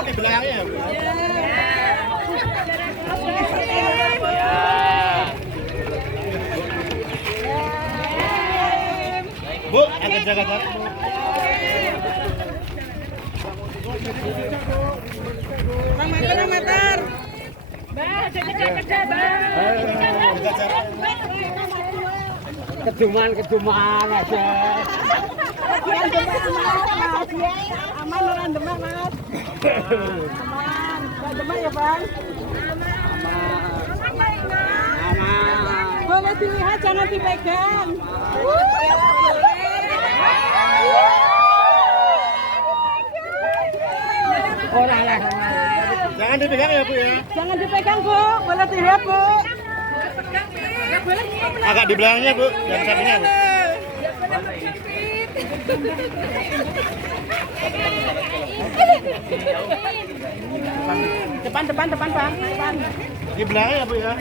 Di belakangnya. Bu, agak jaga jarak. Bang meter. Bah, jaga-jaga, Bang. Keduman aja. Aman orang Demak, Mas. Aman. Enggak Demak ya, Bang? Aman. Boleh dilihat, jangan dipegang. Orang lah. Jangan dipegang ya, Bu ya. Jangan dipegang, Bu. Boleh dilihat, Bu. Agak di belakangnya, Bu. Yang sampingnya, Bu. Depan, Bang. Depan. Di belakangnya, Bu ya.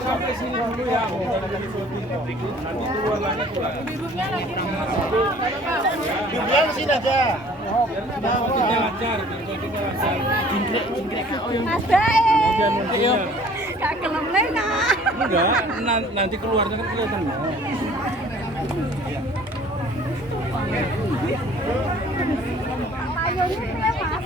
Sampai sini dulu ya. Di belakang sini aja. Kak kelem lena. Enggak, nanti keluarnya kan kelihatan. Ayo ini ya, Mas.